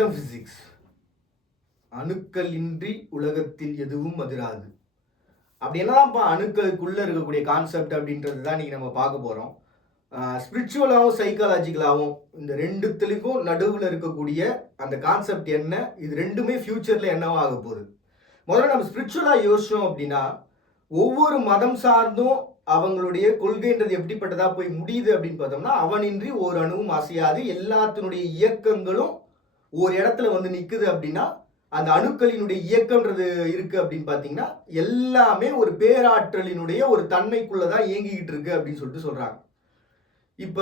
Quantum physics, அணுக்கள் இன்றி உலகத்தில் எதுவும் அதிராது. அப்படி என்னதான்ப்பா அணுக்களுக்குள்ள இருக்கக்கூடிய கான்செப்ட் அப்படின்றது தான் இன்னைக்கு நம்ம பார்க்க போறோம். ஸ்பிரிச்சுவலாகவும் சைக்காலஜிக்கலாகவும் இந்த ரெண்டுத்துலேயும் நடுவில் இருக்கக்கூடிய அந்த கான்செப்ட் என்ன, இது ரெண்டுமே ஃபியூச்சரில் என்னவா ஆக போகுது. முதல்ல நம்ம ஸ்பிரிச்சுவலாக யோசிச்சோம் அப்படின்னா, ஒவ்வொரு மதம் சார்ந்தும் அவங்களுடைய கொள்கைன்றது எப்படிப்பட்டதா போய் முடியுது அப்படின்னு பார்த்தோம்னா, அவனின்றி ஒரு அணுவும் அசையாது, எல்லாத்தினுடைய இயக்கங்களும் ஒரு இடத்துல வந்து நிற்குது அப்படின்னா, அந்த அணுக்களினுடைய இயக்கம்ன்றது இருக்கு அப்படின்னு பார்த்தீங்கன்னா, எல்லாமே ஒரு பேராற்றலினுடைய ஒரு தன்மைக்குள்ளதான் இயங்கிக்கிட்டு இருக்கு அப்படின்னு சொல்லிட்டு சொல்றாங்க. இப்ப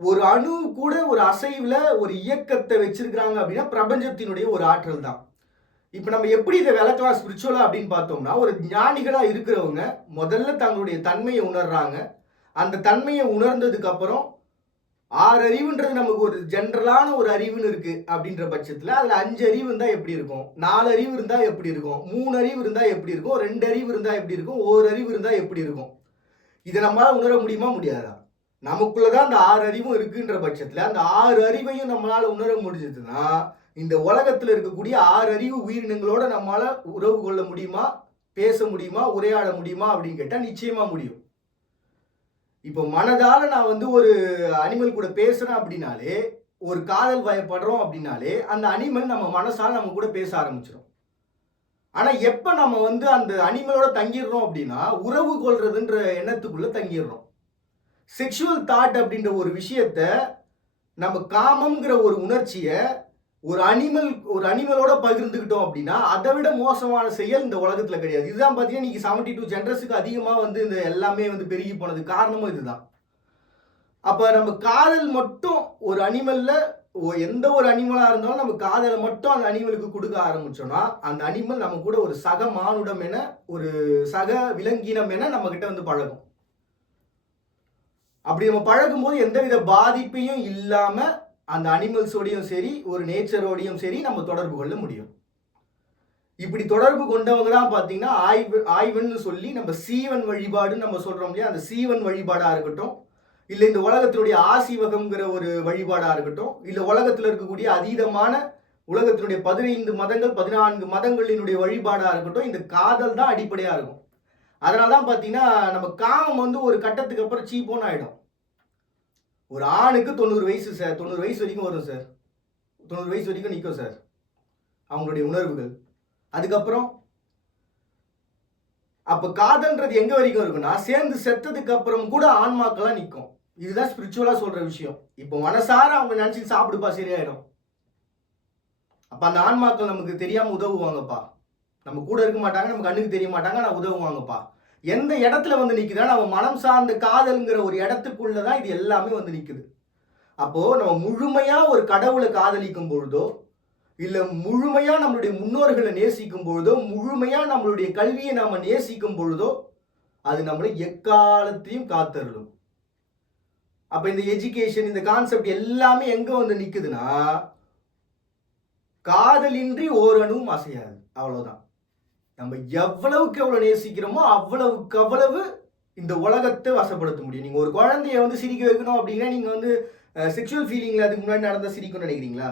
ஒரு அணு கூட ஒரு அசைவுல ஒரு இயக்கத்தை வச்சிருக்கிறாங்க அப்படின்னா பிரபஞ்சத்தினுடைய ஒரு ஆற்றல் தான். இப்ப நம்ம எப்படி இதை விளக்கலாம் ஸ்பிரிச்சுவலா அப்படின்னு பார்த்தோம்னா, ஒரு ஞானிகளா இருக்கிறவங்க முதல்ல தங்களுடைய தன்மையை உணர்றாங்க. அந்த தன்மையை உணர்ந்ததுக்கு அப்புறம் 6 அறிவுன்றது நமக்கு ஒரு ஜென்ரலான ஒரு அறிவுன்னு இருக்கு அப்படின்ற பட்சத்துல அதுல 5 அறிவு இருந்தா எப்படி இருக்கும், 4 அறிவு இருந்தா எப்படி இருக்கும், 3 அறிவு இருந்தா எப்படி இருக்கும், 2 அறிவு இருந்தா எப்படி இருக்கும், 1 அறிவு இருந்தா எப்படி இருக்கும். இதை நம்மளால உணர முடியுமா முடியாதா? நமக்குள்ளதான் அந்த 6 அறிவும் இருக்குன்ற பட்சத்துல அந்த 6 அறிவையும் நம்மளால உணர முடிஞ்சதுன்னா, இந்த உலகத்துல இருக்கக்கூடிய 6 அறிவு உயிரினங்களோட நம்மளால உறவு கொள்ள முடியுமா, பேச முடியுமா, உரையாட முடியுமா அப்படின்னு கேட்டா நிச்சயமா முடியும். இப்போ மனதால நான் வந்து ஒரு அனிமல் கூட பேசுறேன் அப்படின்னாலே, ஒரு காதல் வயப்படுறோம் அப்படின்னாலே, அந்த அனிமல் நம்ம மனசால நம்ம கூட பேச ஆரம்பிச்சிடும். ஆனா எப்ப நம்ம வந்து அந்த அனிமலோட தங்கிடுறோம் அப்படின்னா, உறவு கொள்றதுன்ற எண்ணத்துக்குள்ள தங்கிடுறோம். செக்ஷுவல் தாட் அப்படின்ற ஒரு விஷயத்த, நம்ம காமம்ங்கிற ஒரு உணர்ச்சியை ஒரு அனிமலோட பகிர்ந்துக்கிட்டோம் அப்படின்னா, அதை விட மோசமான செயல் இந்த உலகத்துல கிடையாது. இதுதான் பார்த்தீங்கன்னா இன்னைக்கு 72 ஜென்ரஸுக்கு அதிகமா வந்து இந்த எல்லாமே வந்து பெருகி போனது காரணமும் இதுதான். அப்ப நம்ம காதல் மட்டும் ஒரு அனிமல்ல, எந்த ஒரு அனிமலா இருந்தாலும் நம்ம காதலை மட்டும் அந்த அனிமலுக்கு கொடுக்க ஆரம்பிச்சோம்னா, அந்த அனிமல் நம்ம கூட ஒரு சக மானுடம் என, ஒரு சக விலங்கினம் என நம்ம கிட்ட வந்து பழகும். அப்படி நம்ம பழகும்போது எந்தவித பாதிப்பையும் இல்லாம அந்த அனிமல்ஸோடையும் சரி, ஒரு நேச்சரோடையும் சரி நம்ம தொடர்பு கொள்ள முடியும். இப்படி தொடர்பு கொண்டவங்க தான் பார்த்தீங்கன்னா ஆய்வுன்னு சொல்லி நம்ம சீவன் வழிபாடுன்னு நம்ம சொல்றோம் இல்லையா, அந்த சீவன் வழிபாடா இருக்கட்டும், இல்லை இந்த உலகத்தினுடைய ஆசிவகம்ங்கிற ஒரு வழிபாடா இருக்கட்டும், இல்லை உலகத்தில் இருக்கக்கூடிய அதீதமான உலகத்தினுடைய 15 மதங்கள் 14 மதங்களினுடைய வழிபாடா இருக்கட்டும், இந்த காதல் தான் அடிப்படையா இருக்கும். அதனாலதான் பார்த்தீங்கன்னா நம்ம காமம் வந்து ஒரு கட்டத்துக்கு அப்புறம் சீப்போன்னு ஆயிடும். ஒரு ஆணுக்கு 90 வயசு சார், 90 வயசு வரைக்கும் வரும் சார், 90 வயசு வரைக்கும் நிற்கும் சார் அவங்களுடைய உணர்வுகள். அதுக்கப்புறம் அப்ப காதல்ன்றது எங்க வரைக்கும் இருக்குன்னா, சேர்ந்து செத்ததுக்கு அப்புறம் கூட ஆன்மாக்கெல்லாம் நிற்கும். இதுதான் ஸ்பிரிச்சுவலா சொல்ற விஷயம். இப்போ மனசார அவங்க நினைச்சு சாப்பிடுப்பா சரியாயிடும். அப்ப அந்த ஆன்மாக்கள் நமக்கு தெரியாம உதவுவாங்கப்பா, நம்ம கூட இருக்க மாட்டாங்க, நம்ம கண்ணுக்கு தெரிய மாட்டாங்க, நான் உதவுவாங்கப்பா. எந்த இடத்துல வந்து நிக்குதா, நம்ம மனம் சார்ந்த காதல்ங்கிற ஒரு இடத்துக்குள்ளதான் இது எல்லாமே வந்து நிக்குது. அப்போ நம்ம முழுமையா ஒரு கடவுளை காதலிக்கும் பொழுதோ, இல்ல முழுமையா நம்மளுடைய முன்னோர்களை நேசிக்கும் பொழுதோ, முழுமையா நம்மளுடைய கல்வியை நாம நேசிக்கும் பொழுதோ, அது நம்மளை எக்காலத்தையும் காத்தருளும். அப்ப இந்த எஜுகேஷன், இந்த கான்செப்ட் எல்லாமே எங்க வந்து நிக்குதுன்னா, காதலின்றி ஓரணுவும் அசையாது. அவ்வளவுதான். நம்ம எவ்வளவுக்கு எவ்வளவு நேசிக்கிறோமோ அவ்வளவுக்கு அவ்வளவு இந்த உலகத்தை வசப்படுத்த முடியும். நீங்க ஒரு குழந்தைய வந்து சிரிக்க வைக்கணும் அப்படின்னா, நீங்க வந்து செக்ஷுவல் ஃபீலிங்ல அதுக்கு முன்னாடி நடந்த சிரிக்கும்னு நினைக்கிறீங்களா?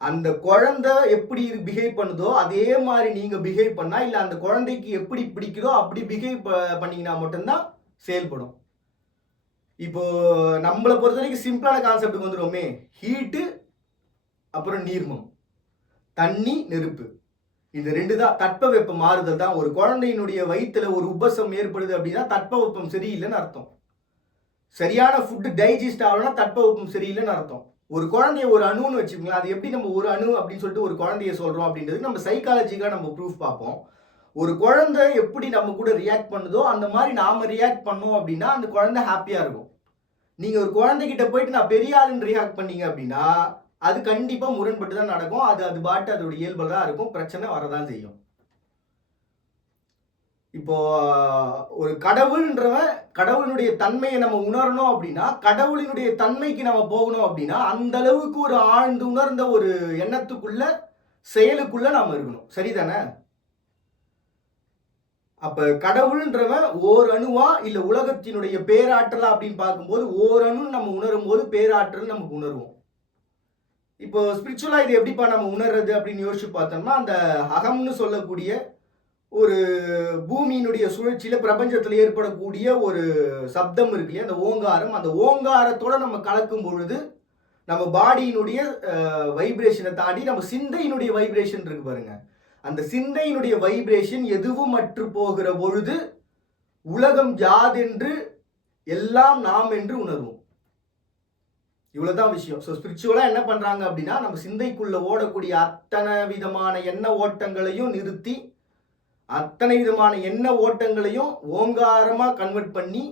அந்த குழந்தை எப்படி பிஹேவ் பண்ணுதோ அதே மாதிரி நீங்க பிஹேவ் பண்ணா, இல்ல அந்த குழந்தைக்கு எப்படி பிடிக்குதோ அப்படி பிஹேவ் பண்ணீங்கன்னா மட்டும்தான் செயல்படும். இப்போ நம்மளை பொறுத்த வரைக்கும் சிம்பிளான கான்செப்டுக்கு வந்துடுவோமே, ஹீட்டு அப்புறம் நீர்மம், தண்ணி நெருப்பு, இந்த 2 தான் தட்பவெப்ப மாறுதல் தான். ஒரு குழந்தையினுடைய வயிற்றுல ஒரு உபசம் ஏற்படுது அப்படின்னா தட்பவெப்பம் சரியில்லைன்னு அர்த்தம். சரியான ஃபுட்டு டைஜஸ்ட் ஆகணும்னா தட்பவெப்பம் சரியில்லைன்னு அர்த்தம். ஒரு குழந்தைய ஒரு அணுன்னு வச்சுக்கோங்களேன், அது எப்படி நம்ம ஒரு அணு அப்படின்னு சொல்லிட்டு ஒரு குழந்தைய சொல்றோம் அப்படின்றது நம்ம சைக்காலஜிக்காக நம்ம ப்ரூஃப் பார்ப்போம். ஒரு குழந்தை எப்படி நம்ம கூட ரியாக்ட் பண்ணுதோ அந்த மாதிரி நாம ரியாக்ட் பண்ணோம் அப்படின்னா அந்த குழந்தை ஹாப்பியா இருக்கும். நீங்க ஒரு குழந்தைகிட்ட போயிட்டு நான் பெரிய ஆளுன்னு ரியாக்ட் பண்ணீங்க அப்படின்னா அது கண்டிப்பா முரண்பட்டு தான் நடக்கும். அது பாட்டு அதோட இயல்பு தான் இருக்கும், பிரச்சனை வரதான் செய்யும். இப்போ ஒரு கடவுள்ன்றவன் கடவுளுடைய தன்மையை நம்ம உணரணும் அப்படின்னா, கடவுளினுடைய தன்மைக்கு நம்ம போகணும் அப்படின்னா, அந்த அளவுக்கு ஒரு ஆழ்ந்து உணர்ந்த ஒரு எண்ணத்துக்குள்ள செயலுக்குள்ள நாம இருக்கணும். சரிதானே? அப்ப கடவுள்ன்றவன் ஓர் அணுவா இல்ல உலகத்தினுடைய பேராற்றலா அப்படின்னு பார்க்கும்போது, ஓர் அணு நம்ம உணரும் போது பேராற்றல் நமக்கு உணர்வோம். இப்போ ஸ்பிரிச்சுவலா இது எப்படிப்பா நம்ம உணர்றது அப்படின்னு யோசிச்சு பார்த்தோம்னா, அந்த அகம்னு சொல்லக்கூடிய ஒரு பூமியினுடைய சுழற்சியில பிரபஞ்சத்துல ஏற்படக்கூடிய ஒரு சப்தம் இருக்கு இல்லையா? அந்த ஓங்காரம். அந்த ஓங்காரத்தோட நம்ம கலக்கும் பொழுது, நம்ம பாடியினுடைய வைப்ரேஷன தாண்டி நம்ம சிந்தையினுடைய வைப்ரேஷன் இருக்கு பாருங்க. அந்த சிந்தையினுடைய வைப்ரேஷன் எதுவும் அற்று போகிற பொழுது, உலகம் யாதென்று எல்லாம் நாம் என்று உணர்வோம். இவ்வளவுதான் விஷயம். ஸோ ஸ்பிரிச்சுவலா என்ன பண்றாங்க அப்படின்னா, நம்ம சிந்தைக்குள்ள ஓடக்கூடிய அத்தனை விதமான எண்ண ஓட்டங்களையும் நிறுத்தி, அத்தனை விதமான எண்ண ஓட்டங்களையும் ஓங்காரமா கன்வெர்ட் பண்ணி,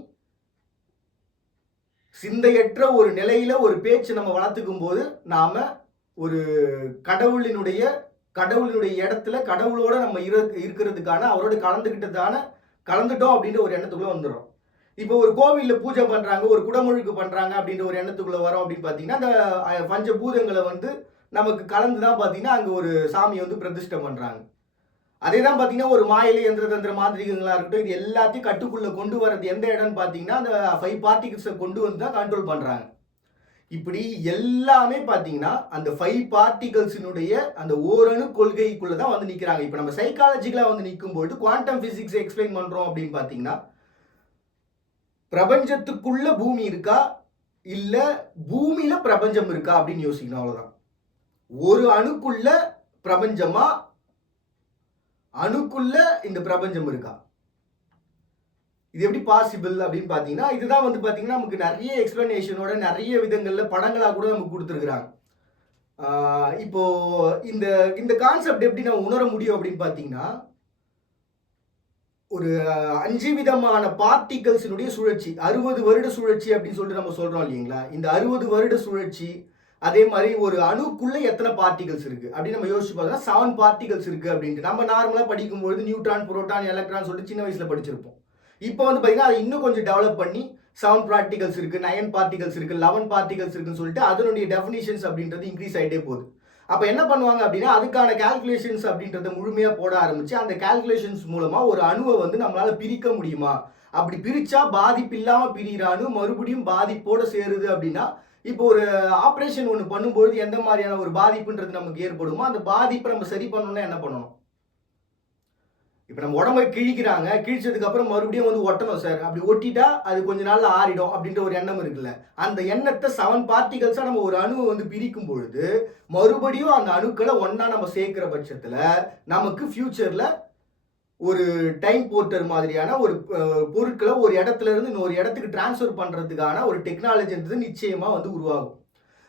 சிந்தையற்ற ஒரு நிலையில ஒரு பேச்சு நம்ம வளர்த்துக்கும் போது, நாம ஒரு கடவுளினுடைய கடவுளுடைய இடத்துல கடவுளோட நம்ம இருக்கிறதுக்கான அவரோட கலந்துட்டோம் அப்படின்ற ஒரு எண்ணத்துக்குள்ள வந்துடும். இப்போ ஒரு கோவில்ல பூஜை பண்றாங்க, ஒரு குடமுழுக்கு பண்றாங்க அப்படின்ற ஒரு எண்ணத்துக்குள்ள வரோம் அப்படின்னு பார்த்தீங்கன்னா, அந்த பஞ்சபூதங்களை வந்து நமக்கு கலந்து தான் பார்த்தீங்கன்னா, அங்கே ஒரு சாமியை வந்து பிரதிஷ்டை பண்றாங்க. அதே தான் பார்த்தீங்கன்னா, ஒரு மாயிலை யந்திர தந்திர மாந்திரிகங்களா இருக்கட்டும், இது எல்லாத்தையும் கட்டுக்குள்ள கொண்டு வரது எந்த இடம்னு பார்த்தீங்கன்னா, அந்த 5 பார்ட்டிகிள்ஸை கொண்டு வந்து தான் கண்ட்ரோல் பண்றாங்க. இப்படி எல்லாமே பார்த்தீங்கன்னா, அந்த 5 பார்ட்டிகல்ஸினுடைய அந்த ஓரணு கொள்கைக்குள்ள தான் வந்து நிற்கிறாங்க. இப்போ நம்ம சைக்காலஜிக்கலா வந்து நிற்கும்போது குவாண்டம் பிசிக்ஸ் எக்ஸ்பிளைன் பண்றோம் அப்படின்னு பார்த்தீங்கன்னா, பிரபஞ்சத்துக்குள்ள பூமி இருக்கா இல்ல பூமியில பிரபஞ்சம் இருக்கா அப்படின்னு யோசிக்கணும். அவ்வளவுதான். ஒரு அணுக்குள்ள பிரபஞ்சமா, அணுக்குள்ள இந்த பிரபஞ்சம் இருக்கா? இது எப்படி பாசிபிள் அப்படின்னு பாத்தீங்கன்னா, இதுதான் வந்து பாத்தீங்கன்னா நமக்கு நிறைய எக்ஸ்பிளனேஷனோட நிறைய விதங்கள்ல படங்களா கூட நமக்கு கொடுத்துருக்குறாங்க. இப்போ இந்த இந்த கான்செப்ட் எப்படி நம்ம உணர முடியும் அப்படின்னு பாத்தீங்கன்னா, ஒரு 5 விதமான பார்ட்டிகல்ஸினுடைய சுழற்சி 60 வருட சுழற்சி அப்படின்னு சொல்லிட்டு நம்ம சொல்றோம் இல்லைங்களா? இந்த 60 வருட சுழற்சி, அதே மாதிரி ஒரு அணுக்குள்ள எத்தனை பார்ட்டிகல்ஸ் இருக்கு அப்படின்னு நம்ம யோசிச்சு பார்த்தோம்னா 7 பார்ட்டிகல்ஸ் இருக்கு அப்படின்ட்டு நம்ம நார்மலா படிக்கும்போது நியூட்ரான், புரோட்டான், எலக்ட்ரான் சொல்லிட்டு சின்ன வயசுல படிச்சிருப்போம். இப்போ வந்து பார்த்தீங்கன்னா அதை இன்னும் கொஞ்சம் டெவலப் பண்ணி 7 பார்ட்டிகல்ஸ் இருக்கு, 9 பார்ட்டிகல்ஸ் இருக்கு, 11 பார்ட்டிகல்ஸ் இருக்குன்னு சொல்லிட்டு அதனுடைய டெஃபினிஷன்ஸ் அப்படின்றது இன்க்ரீஸ் ஆகிட்டே போகுது. அப்போ என்ன பண்ணுவாங்க அப்படின்னா, அதுக்கான கால்குலேஷன்ஸ் அப்படின்றத முழுமையாக போட ஆரம்பிச்சு அந்த கால்குலேஷன்ஸ் மூலமா ஒரு அணுவை வந்து நம்மளால பிரிக்க முடியுமா, அப்படி பிரிச்சா பாதிப்பு இல்லாம பிரிகிற அணு மறுபடியும் பாதிப்போட சேருது அப்படின்னா, இப்போ ஒரு ஆப்ரேஷன் ஒன்று பண்ணும்போது எந்த மாதிரியான ஒரு பாதிப்புன்றது நமக்கு ஏற்படுமோ அந்த பாதிப்பை நம்ம சரி பண்ணணும்னா என்ன பண்ணணும்? இப்போ நம்ம உடம்பை கிழிக்கிறாங்க, கிழிச்சதுக்கு அப்புறம் மறுபடியும் வந்து ஒட்டணும் சார். அப்படி ஒட்டிட்டா அது கொஞ்ச நாள்ல ஆறிடும் அப்படின்ற ஒரு எண்ணம் இருக்குல்ல. அந்த எண்ணத்தை 7 பார்ட்டிகல்ஸா நம்ம ஒரு அணுவை வந்து பிரிக்கும் பொழுது மறுபடியும் அந்த அணுக்களை ஒன்னா நம்ம சேர்க்கிற பட்சத்துல நமக்கு ஃபியூச்சர்ல ஒரு டைம் போர்ட்டர் மாதிரியான ஒரு பொருட்களை ஒரு இடத்துல இருந்து இன்னொரு இடத்துக்கு டிரான்ஸ்ஃபர் பண்றதுக்கான ஒரு டெக்னாலஜின்றது நிச்சயமா வந்து உருவாகும்.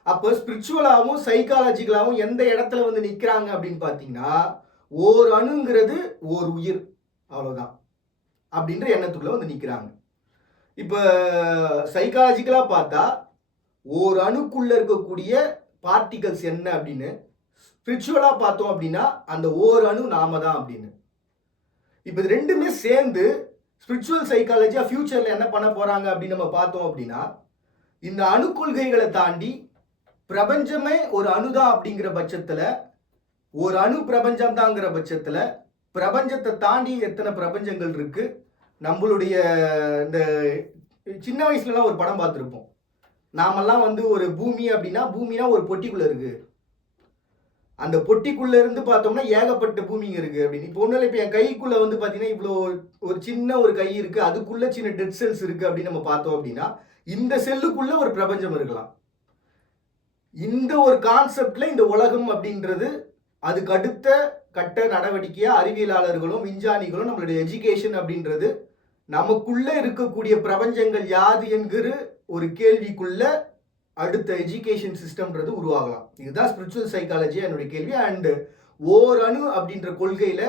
அப்போ ஸ்பிரிச்சுவலாகவும் சைக்காலஜிக்கலாகவும் எந்த இடத்துல வந்து நிற்கிறாங்க அப்படின்னு பார்த்தீங்கன்னா, ஓர் அணுங்கிறது ஓர் உயிர், அவ்வளவுதான் அப்படின்ற எண்ணத்துக்குள்ள வந்து நிற்கிறாங்க. இப்போ சைக்காலஜிக்கலா பார்த்தா ஓர் அணுக்குள்ள இருக்கக்கூடிய பார்ட்டிகல்ஸ் என்ன அப்படின்னு, ஸ்பிரிச்சுவலா பார்த்தோம் அப்படின்னா அந்த ஓர் அணு நாம தான் அப்படின்னு. இப்போ இது ரெண்டுமே சேர்ந்து ஸ்பிரிச்சுவல் சைக்காலஜியா ஃபியூச்சர்ல என்ன பண்ண போறாங்க அப்படின்னு நம்ம பார்த்தோம் அப்படின்னா, இந்த அணு கொள்கைகளை தாண்டி பிரபஞ்சமே ஒரு அணுதான் அப்படிங்கிற பட்சத்துல, ஒரு அணு பிரபஞ்சம் தாங்கிற பட்சத்துல பிரபஞ்சத்தை தாண்டி எத்தனை பிரபஞ்சங்கள் இருக்கு. நம்மளுடைய இந்த சின்ன வயசுலலாம் ஒரு படம் பார்த்துருப்போம். நாமெல்லாம் வந்து ஒரு பூமி அப்படின்னா பூமினா ஒரு பொட்டிக்குள்ள இருக்கு, அந்த பொட்டிக்குள்ள இருந்து பார்த்தோம்னா ஏகப்பட்ட பூமிங்க இருக்கு அப்படின்னு. இப்போ ஒன்றும் இல்லை, இப்போ என் கைக்குள்ள வந்து பார்த்தீங்கன்னா இவ்வளோ ஒரு சின்ன ஒரு கை இருக்கு, அதுக்குள்ள சின்ன டெட் செல்ஸ் இருக்கு அப்படின்னு நம்ம பார்த்தோம் அப்படின்னா இந்த செல்லுக்குள்ள ஒரு பிரபஞ்சம் இருக்கலாம். இந்த ஒரு கான்செப்ட்ல இந்த உலகம் அப்படின்றது அதுக்கு அடுத்த கட்ட நடவடிக்கையா அறிவியலாளர்களும் விஞ்ஞானிகளும் நம்மளுடைய எஜுகேஷன் அப்படின்றது நமக்குள்ள இருக்கக்கூடிய பிரபஞ்சங்கள் யாது என்கிற ஒரு கேள்விக்குள்ள அடுத்த எஜுகேஷன் சிஸ்டம்ன்றது உருவாகலாம். இதுதான் ஸ்பிரிச்சுவல் சைக்காலஜி என்னுடைய கேள்வி. அண்ட் ஓர் அணு அப்படின்ற கொள்கையில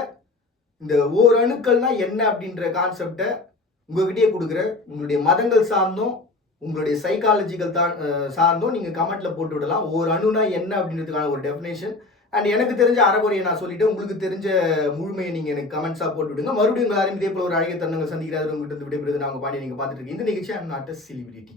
இந்த ஓர் அணுக்கள்னா என்ன அப்படின்ற கான்செப்டை உங்ககிட்டயே கொடுக்குற உங்களுடைய மதங்கள் சார்ந்தும் உங்களுடைய சைக்காலஜிக்கல் சார்ந்தும் நீங்க கமெண்ட்ல போட்டு விடலாம். ஓர் அணுனா என்ன அப்படின்றதுக்கான ஒரு டெஃபினேஷன் அண்ட் எனக்கு தெரிஞ்ச அறகுறையை நான் சொல்லிட்டு உங்களுக்கு தெரிஞ்ச முழுமையை நீங்க எனக்கு கமெண்ட்ஸா போட்டு விடுங்க. மறுபடியும் உங்க யாரும் இதே போல ஒரு அழகிய தருணங்கள் சந்திக்கிறாரு உங்ககிட்ட விடைபெறுது. நான் உங்க பாண்டியை நீங்க பார்த்துட்டு இருக்கீங்க. இந்த நிகழ்ச்சி ஐம் நாட் அ செலிபிரிட்டி.